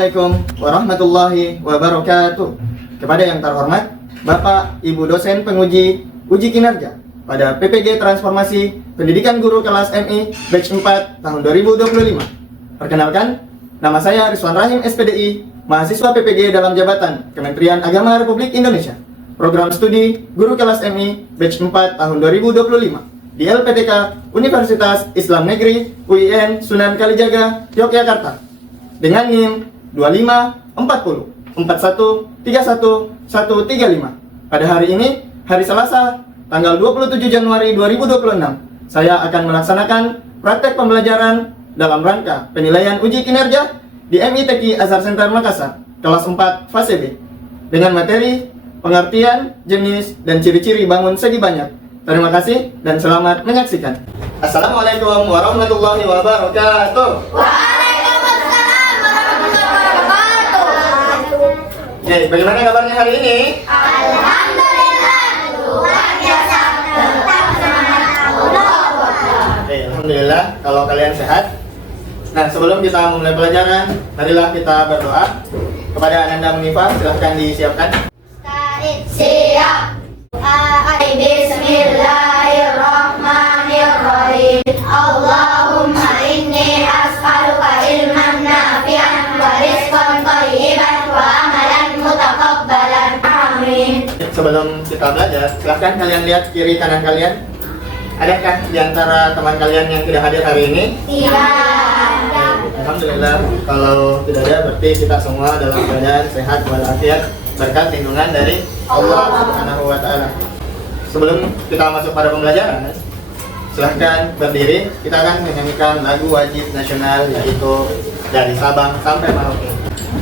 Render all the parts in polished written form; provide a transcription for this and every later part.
Assalamualaikum warahmatullahi wabarakatuh. Kepada yang terhormat Bapak Ibu dosen penguji uji kinerja pada PPG Transformasi Pendidikan Guru kelas MI batch 4 tahun 2025. Perkenalkan, nama saya Rizwan Rahim SPDI, mahasiswa PPG dalam jabatan Kementerian Agama Republik Indonesia. Program studi Guru kelas MI batch 4 tahun 2025 di LPTK Universitas Islam Negeri UIN Sunan Kalijaga, Yogyakarta. Dengan NIM 2540413135. Pada hari ini, hari Selasa, tanggal 27 Januari 2026, saya akan melaksanakan praktek pembelajaran dalam rangka penilaian uji kinerja di MITQ Azhar Center Makassar, kelas 4 fase B, dengan materi pengertian, jenis, dan ciri-ciri bangun segi banyak. Terima kasih dan selamat menyaksikan. Assalamualaikum warahmatullahi wabarakatuh. Oke, bagaimana kabarnya hari ini? Alhamdulillah, luar biasa, tetap semangat Allah. Oke, alhamdulillah kalau kalian sehat. Nah, sebelum kita memulai pelajaran, marilah kita berdoa. Kepada Ananda Munifah, silahkan disiapkan. Siap. Bismillahirrahmanirrahim. Allahumma inni as'aluka ilman nafi'an wa rizqan thayyiban wa amalan mutaqabbalan. Amin. Sebelum kita belajar, silahkan kalian lihat kiri kanan kalian. Adakah di antara teman kalian yang tidak hadir hari ini? Tidak. Alhamdulillah, kalau tidak ada berarti kita semua dalam keadaan sehat walafiat berkat lindungan dari Allah Subhanahu wa taala. Sebelum kita masuk pada pembelajaran, silahkan berdiri. Kita akan menyanyikan lagu wajib nasional, yaitu dari Sabang sampai Merauke.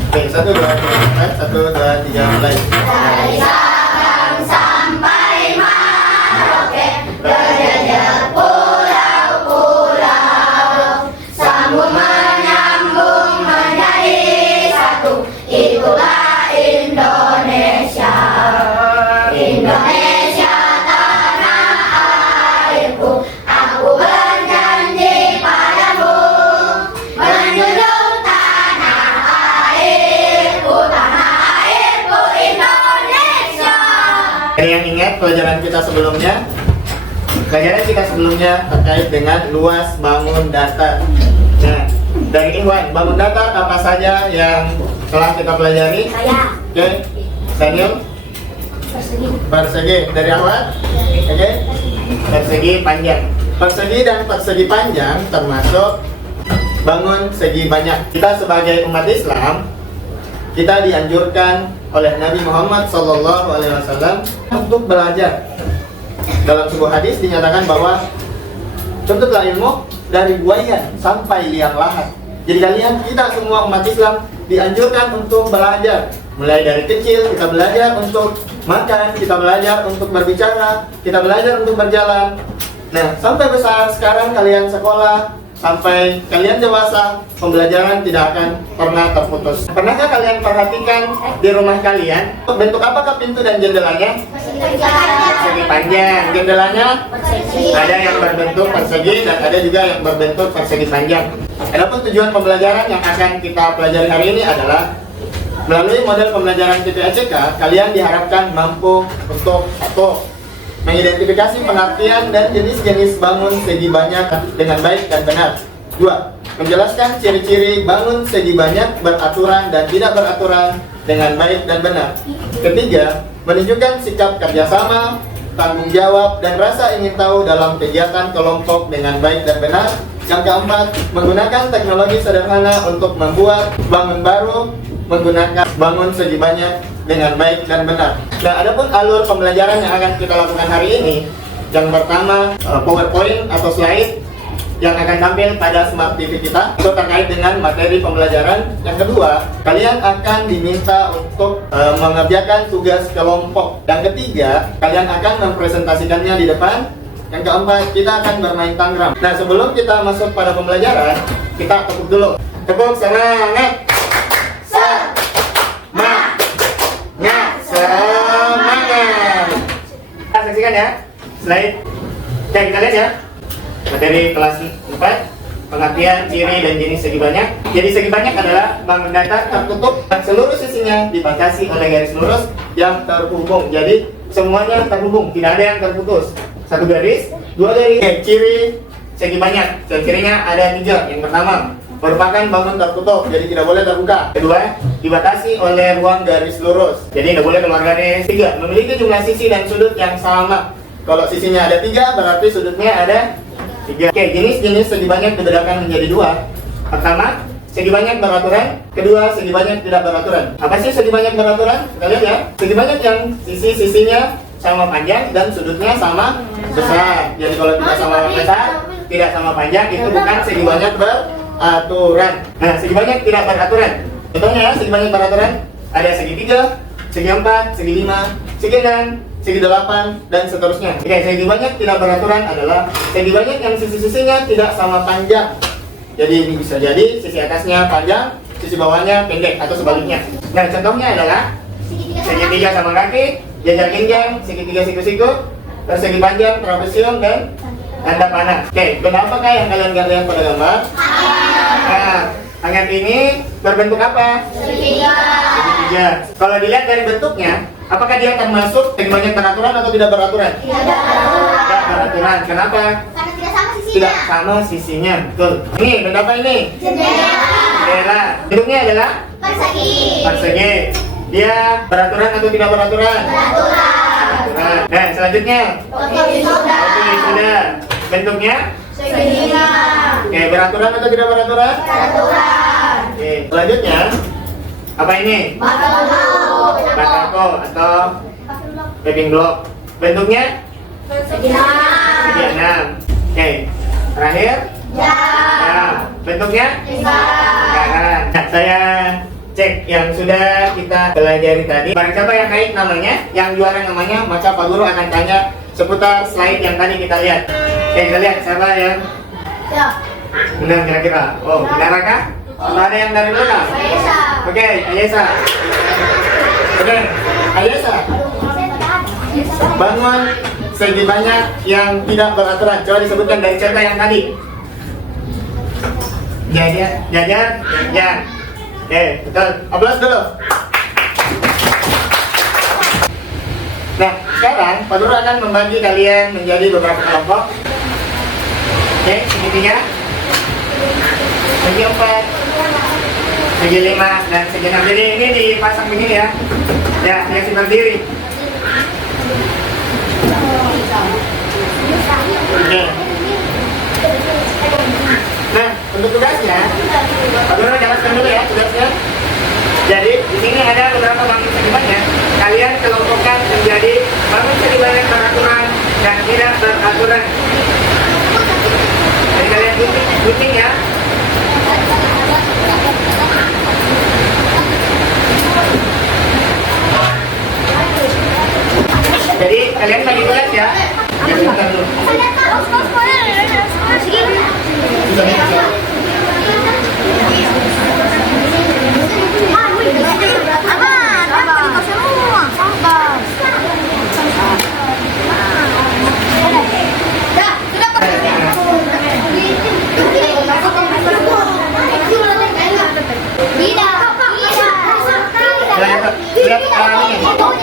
Oke, 1, 2, 3, 4, 1, 2, 3, mulai. Dari Sabang sampai Merauke, berjejak pulau-pulau, sambung menyambung menjadi satu. Itulah Indonesia, Indonesia tanah airku. Aku berjanji padamu, menjunjung tanah airku Indonesia. Ada yang ingat pelajaran kita sebelumnya? Pelajaran kita sebelumnya terkait dengan luas bangun datar. Nah, dari Iwan, bangun datar apa saja yang telah kita pelajari? Saya Oke, Daniel? Persegi. Dari Ahmad? Oke, persegi panjang. Persegi dan persegi panjang termasuk bangun segi banyak. Kita sebagai umat Islam, kita dianjurkan oleh Nabi Muhammad SAW untuk belajar. Dalam sebuah hadis dinyatakan bahwa tuntutlah ilmu dari buayan sampai liang lahat. Jadi kita semua umat Islam dianjurkan untuk belajar. Mulai dari kecil kita belajar untuk makan, kita belajar untuk berbicara, kita belajar untuk berjalan. Nah, sampai besar sekarang kalian sekolah, sampai kalian dewasa, pembelajaran tidak akan pernah terputus. Pernahkah kalian perhatikan di rumah kalian bentuk apakah pintu dan jendelanya? Persegi panjang. Jendelanya ada yang berbentuk persegi dan ada juga yang berbentuk persegi panjang. Adapun tujuan pembelajaran yang akan kita pelajari hari ini adalah melalui model pembelajaran TPACK, kalian diharapkan mampu untuk 1. Mengidentifikasi pengertian dan jenis-jenis bangun segi banyak dengan baik dan benar. 2. Menjelaskan ciri-ciri bangun segi banyak beraturan dan tidak beraturan dengan baik dan benar. 3. Menunjukkan sikap kerjasama, tanggung jawab, dan rasa ingin tahu dalam kegiatan kelompok dengan baik dan benar. Yang 4. Menggunakan teknologi sederhana untuk membuat bangun baru menggunakan bangun segi banyak dengan baik dan benar. Nah, adapun alur pembelajaran yang akan kita lakukan hari ini, yang pertama PowerPoint atau slide yang akan tampil pada Smart TV kita itu terkait dengan materi pembelajaran. Yang kedua, kalian akan diminta untuk mengerjakan tugas kelompok. Dan ketiga, kalian akan mempresentasikannya di depan. Yang keempat, kita akan bermain tangram. Nah, sebelum kita masuk pada pembelajaran, kita tepuk dulu. Tepuk semangat. Semangat. Kita saksikan ya slide. Oke, kita lihat ya materi kelas 4 pengertian, ciri, dan jenis segi banyak. Jadi segi banyak adalah bangun datar tertutup dan seluruh sisinya dibatasi oleh garis lurus yang terhubung. Jadi semuanya terhubung, tidak ada yang terputus. Satu garis, dua garis. Ciri segi banyak, cirinya ada 3. Yang pertama, merupakan bangun tertutup, jadi tidak boleh terbuka. Kedua, dibatasi oleh ruang garis lurus, jadi tidak boleh keluar garis. 3, memiliki jumlah sisi dan sudut yang sama. Kalau sisinya ada 3, berarti sudutnya ada 3. Oke, jenis-jenis segi banyak dibedakan menjadi 2. Pertama, segi banyak beraturan. Kedua, segi banyak tidak beraturan. Apa sih segi banyak beraturan? Kita lihat ya. Segi banyak yang sisi-sisinya sama panjang dan sudutnya sama besar. Jadi kalau tidak sama besar, tidak sama panjang, itu bukan segi banyak beraturan. Nah, segi banyak tidak beraturan. Contohnya ya, segi banyak beraturan ada segi 3, segi 4, segi 5, segi 6, segi 8, dan seterusnya. Oke, segi banyak tidak beraturan adalah segi banyak yang sisi-sisinya tidak sama panjang. Jadi ini bisa jadi sisi atasnya panjang, sisi bawahnya pendek atau sebaliknya. Nah, contohnya adalah segi 3 sama kaki, jajar genjang, segi 3 siku-siku, persegi panjang, trapesium, dan tanda panah. Oke, benda apakah yang kalian lihat pada gambar? Nah, tangan ini berbentuk apa? Segitiga. Kalau dilihat dari bentuknya, apakah dia termasuk segi banyak beraturan atau tidak beraturan? Tidak beraturan. Kenapa? Karena tidak sama sisinya. Tidak sama sisinya. Betul. Ini benda apa ini? Jendela. Bentuknya adalah persegi. Dia beraturan atau tidak beraturan? Beraturan. Nah, selanjutnya. Oke, sudah. Bentuknya? Oke, beraturan atau tidak beraturan? Beraturan. Oke, selanjutnya apa ini? Batako atau paving block. Bentuknya? Segi 6. Oke, terakhir? Jam. Bentuknya? Lingkaran. Nah, saya cek yang sudah kita pelajari tadi. Barang siapa yang naik namanya, yang juara namanya, maka Pak Guru akan tanya seputar slide yang tadi kita lihat. Oke, kita lihat siapa yang menang kira-kira. Oh, Raka? Atau ada yang dari belakang? Oke, Ayesa. Oke, Ayesa. Bangun segi banyak yang tidak beraturan. Coba disebutkan dari contoh yang tadi. Jajar. Oke, betul. Aplaus dulu. Nah, sekarang Pak Guru akan membagi kalian menjadi beberapa kelompok. Oke, segi 3, segi 4, segi 5, dan segi 6. Jadi ini dipasang begini ya. Ya, yang berdiri. Oke. Nah, untuk tugasnya, Pak Guru jelaskan dulu ya tugasnya. Jadi di sini ada beberapa bangun segi banyak. Kalian kelompokkan menjadi bangun segi banyak beraturan dan tidak beraturan. Jadi kalian gunting ya. Jadi kalian bagi tugas ya. Sebentar dulu.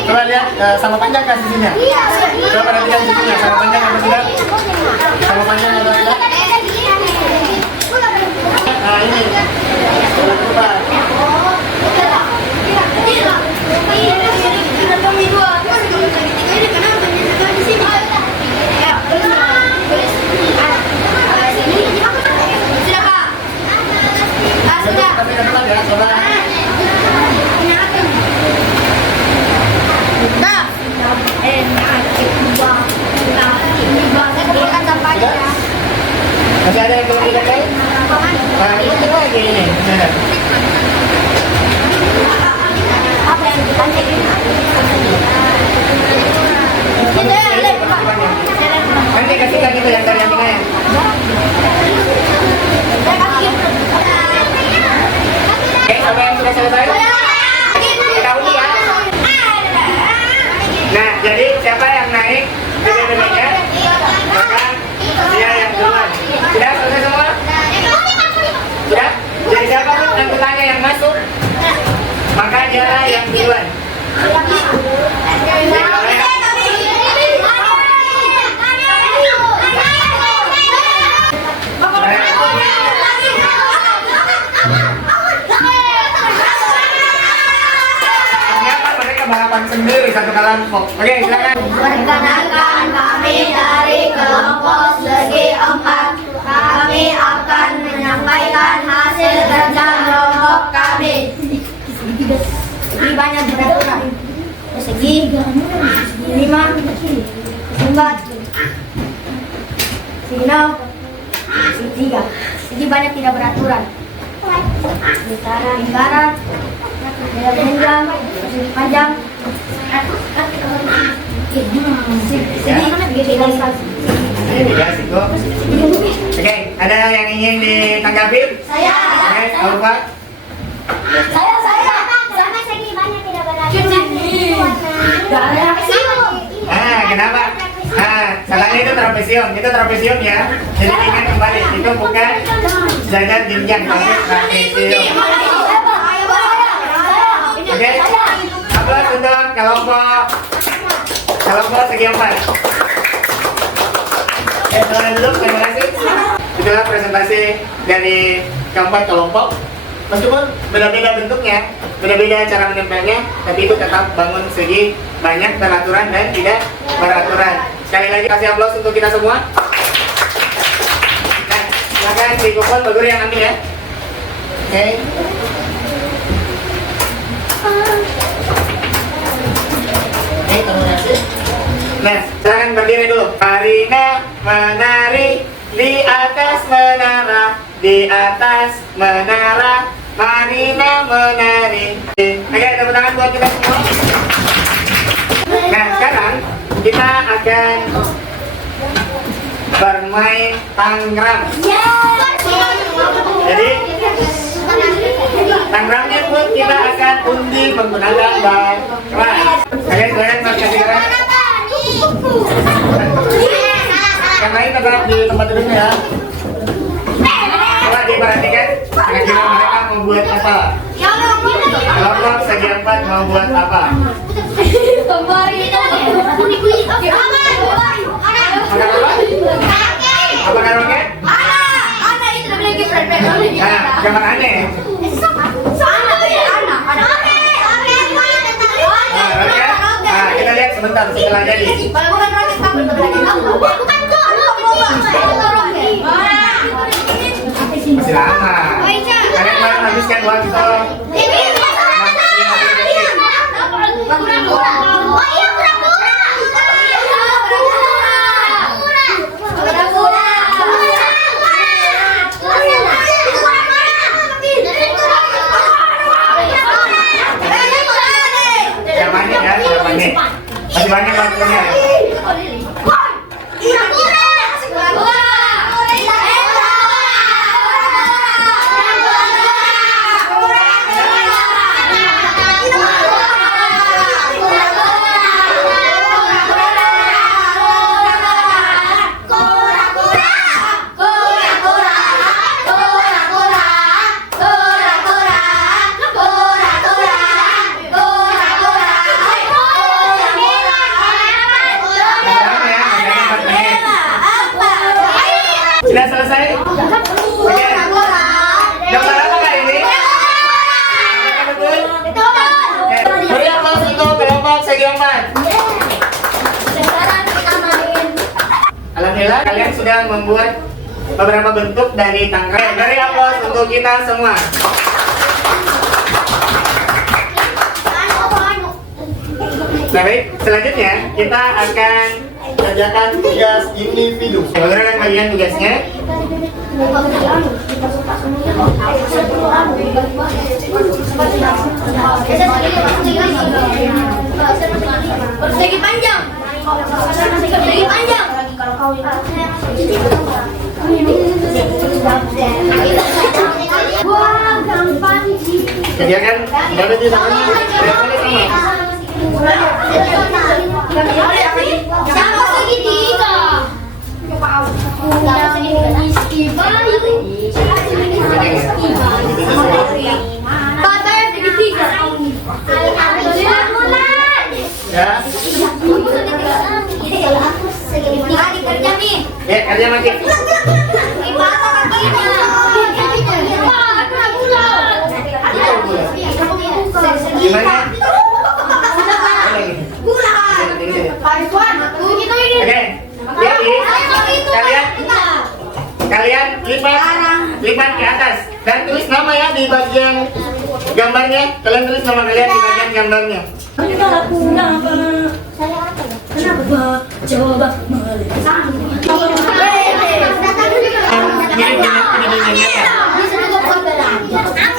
Coba lihat sama panjang kan sisinya? Coba perhatikan sisinya, sama panjang apa tidak? Sama panjang atau tidak? Nah ini, coba. Masih ada yang belum dipakai? Nah, ini lagi ini. Apa yang dipakai? Nanti kasih lagi tuh yang dari yang tengah ya. Oke, apa yang sudah selesai? Tahu ya? Nah, jadi siapa yang naik beda-bedanya? Maka dia yang duluan. Sudah selesai semua? sendiri satu kelompok. Oke, silakan. Perkenalkan kami dari kelompok segi 4. Kami akan menyampaikan hasil kerja kelompok kami. Segi banyak beraturan. Persegi 5, 4, segi 6, segi 3. Segi banyak tidak beraturan. Lingkaran, panjang, panjang. Oke, ada yang ingin ditanggapi? Saya. Oke, kalau Pak? Saya. Sama segi banyak tidak beraturan. Kenapa? Salahnya itu trapesium ya. Jadi ingat kembali, itu bukan sejajar jenjang, tapi trapesium. Oke, aplaus untuk kelompok segi 4. Selamat dulu, terima kasih. Itulah presentasi dari keempat kelompok. Meskipun beda-beda bentuknya, beda-beda cara menempelnya, tapi itu tetap bangun segi banyak beraturan dan tidak beraturan. Sekali lagi kasih aplaus untuk kita semua. Nah, silakan di kupon Pak Guru yang ambil ya. Oke. Oke, terima kasih. Nah, silakan berdiri dulu. Marina menari di atas menara, di atas menara. Marina menari. Oke, tepuk tangan buat kita semua. Nah, sekarang kita akan bermain tanggram. Jadi, tangramnya pun kita akan undi menggunakan bahan. Oke, silakan Mas kasih gerak. Yang lain tetap di tempat duduknya ya. Coba diperhatikan kira-kira mereka mau buat apa? Kelompok segi 4 mau buat apa? Apa karaoke? Nah, gambar aneh. Nah, kita lihat sebentar setelah jadi. Masih lama. Kalian baru habiskan waktu. Jamannya ya, jamannya. Masih banyak waktunya. Sudah selesai? Oke. Gambar apa kak ini? Betul? Oke. Beri aplaus untuk kelompok segi 4. Alhamdulillah kalian sudah membuat beberapa bentuk dari tangkai. Beri aplaus untuk kita semua. Nah, baik, selanjutnya kita akan kerjakan tugas individu. Bagaimana bagian tugasnya? Persegi panjang. Persegi panjang. Wah, gampang sih. Kerjakan dapat di sana. Sama segitiga. Katanya segitiga. Ya. Kerja nih. Ya, kerja makin. Gimana? lipat ke atas dan tulis nama ya di bagian gambarnya. Kalian tulis nama kalian di bagian gambarnya. Coba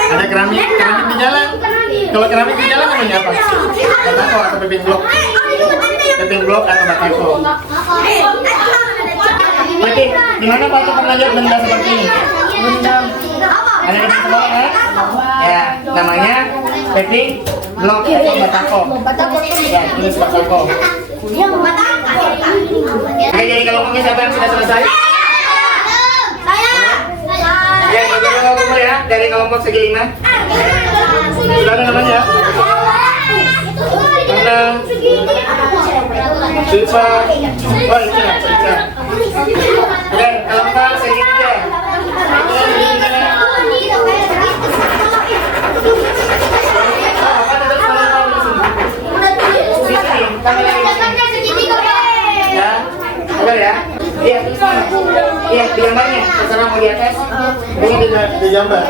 Ada keramik di jalan. Kalau keramik di jalan namanya apa? Batako atau peping blok? Peping blok atau batako? Oke, di mana Pak pernah lihat benda seperti ini? Ada di sekolah kan? Ya, namanya peping blok atau batako. Ya, tulis batako. Oke, jadi kalau mungkin siapa yang sudah selesai? Ya, jadi kelompok ya, dari kelompok segi 5. Sudah ada namanya? Enam, Silva, oh ini ya, Silva. Oke, kelompok segi 3. Ya, benar ya? Iya, iya di gambarnya. Terserah mau di atas, ini di gambar.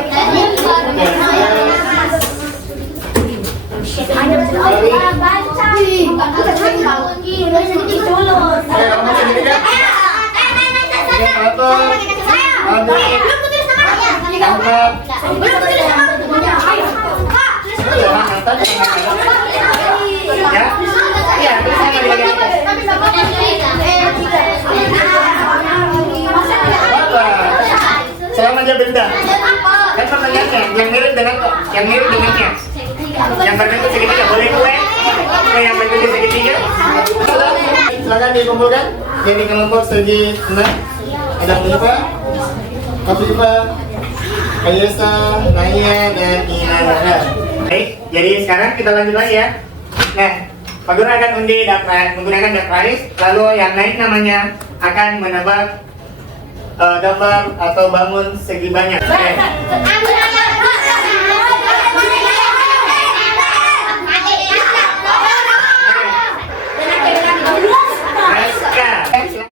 Selama aja benda. Kan pertanyaannya, yang mirip dengannya. Yang berbentuk segitiga boleh kue? Yang berbentuk segitiga? Silakan dikumpulkan. Jadi kelompok segi 6. Ada Mifa, Afifa, Ayesa, Naya, dan Inara. Baik, jadi sekarang kita lanjut lagi ya. Nah, Pak Guru akan undi menggunakan daftaris, lalu yang naik namanya akan menebak gambar atau bangun segi banyak.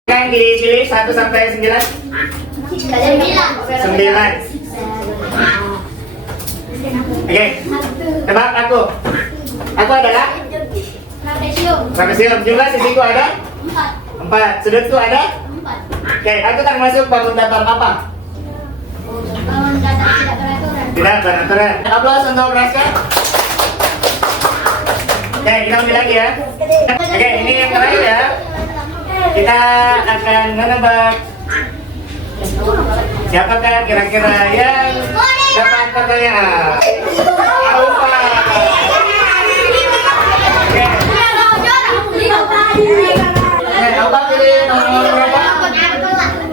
Silakan dipilih 1 sampai 9. 9. Oke, tebak aku. Aku adalah trapesium. Jumlah sisiku ada 4. Sudutku ada. Oke, aku termasuk bangun datar apa? Tidak beraturan. Aplaus untuk Raska. Oke, kita undi lagi ya. Oke, ini yang terakhir ya. Kita akan menebak siapakah kira-kira yang dapat pertanyaan. Alfa. Oke, Alfa pilih nomor berapa?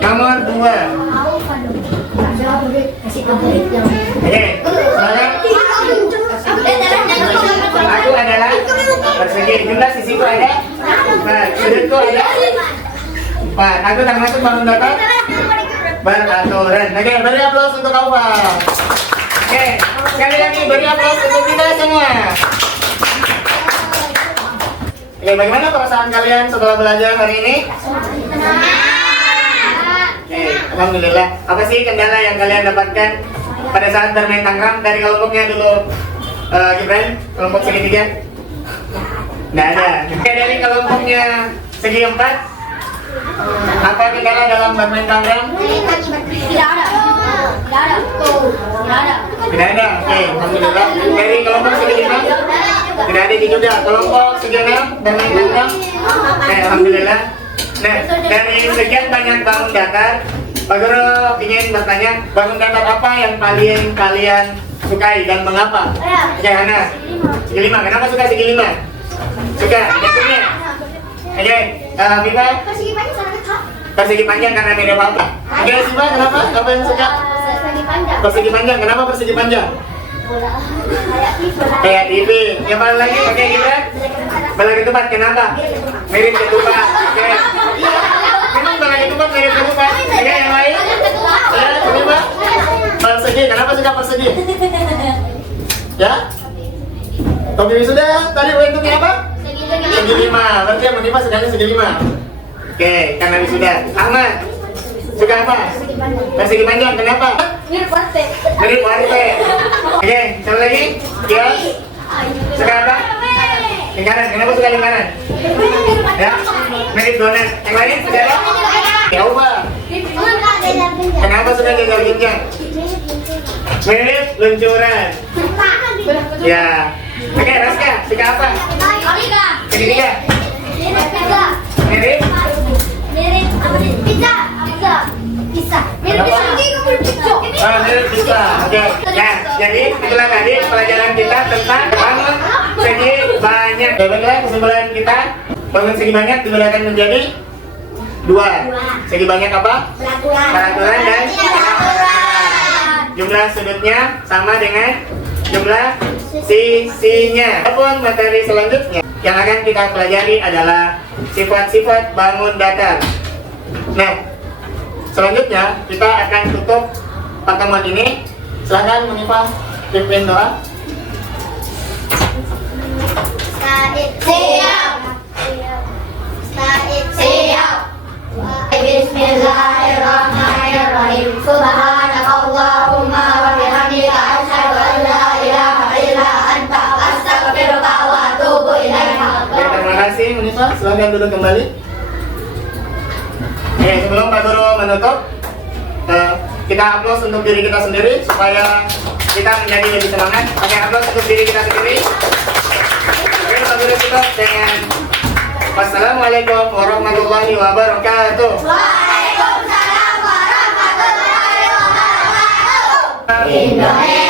Nomor 2. Oke, silakan. Aku adalah persegi. Jumlah sisiku ada 4. Sudutku ada 4. Aku termasuk bangun datar beraturan. Oke, beri aplaus untuk Alfa. Oke, sekali lagi beri aplaus untuk kita semua. Oke, bagaimana perasaan kalian setelah belajar hari ini? Oke, alhamdulillah. Apa sih kendala yang kalian dapatkan pada saat bermain tangkram dari kelompoknya dulu? Gibran, kelompok segi 3? Nggak ada. Oke, dari kelompoknya segi 4, apa kendala dalam bermain tangkram? Tidak ada. Tidak ada. Oke, alhamdulillah. Dari kelompok segi 5? Tidak ada juga. Kelompok segi 6 bermain tangkram? Oke, alhamdulillah. Nah, dari sekian banyak bangun datar, Pak Guru ingin bertanya, bangun datar apa yang paling kalian sukai dan mengapa? Oke, Hana. Segi 5. Kenapa suka segi 5? Suka bentuknya. Oke, Mifa. Persegi panjang karena mirip apa? Oke, Siva, kenapa? Apa yang suka? Persegi panjang. Kenapa persegi panjang? Kayak TV. Yang paling lagi, oke kita bala ketupat. Kenapa? Mirip ketupat. Oke. Memang bala ketupat mirip ketupat. Oke, yang lain? Ya, coba. Persegi. Kenapa suka persegi? Ya? Topi wisuda. Tadi bentuknya apa? Segi 5. Berarti yang menimpa sukanya segi 5. Oke, karena wisuda. Ahmad, Suka apa? Persegi panjang. Persegi panjang, kenapa? Mirip partai. Mirip warteg. Oke, satu lagi. Dia suka apa? Lingkaran, kenapa suka lingkaran? Ya, mirip donat. Yang lain suka apa? Ya ubah. Kenapa suka jajar ginjal? Mirip luncuran. Ya. Oke, Raska, suka apa? Segitiga. Mirip? Oh, mirip bisa. Oke. Nah, jadi itulah tadi pelajaran kita tentang bangun segi banyak. Baiklah, kesimpulan kita, bangun segi banyak dibedakan menjadi dua. Segi banyak apa? Peraturan dan jumlah sudutnya sama dengan jumlah sisinya. Adapun materi selanjutnya yang akan kita pelajari adalah sifat-sifat bangun datar. Nah, selanjutnya kita akan tutup pertemuan ini. Silakan Munifah pimpin doa. Bismillahirrahmanirrahim. Subhanakallahumma wa bihamdika asyhadu an la ilaha illa anta astaghfiruka wa atubu ilaika. Oke, terima kasih Munifah. Silakan duduk kembali. Oke, sebelum Pak Guru menutup, kita aplaus untuk diri kita sendiri supaya kita menjadi lebih semangat. Oke, aplaus untuk diri kita sendiri. Oke, Pak Guru tutup dengan wassalamualaikum warahmatullahi wabarakatuh. Waalaikumsalam warahmatullahi wabarakatuh. Indonesia.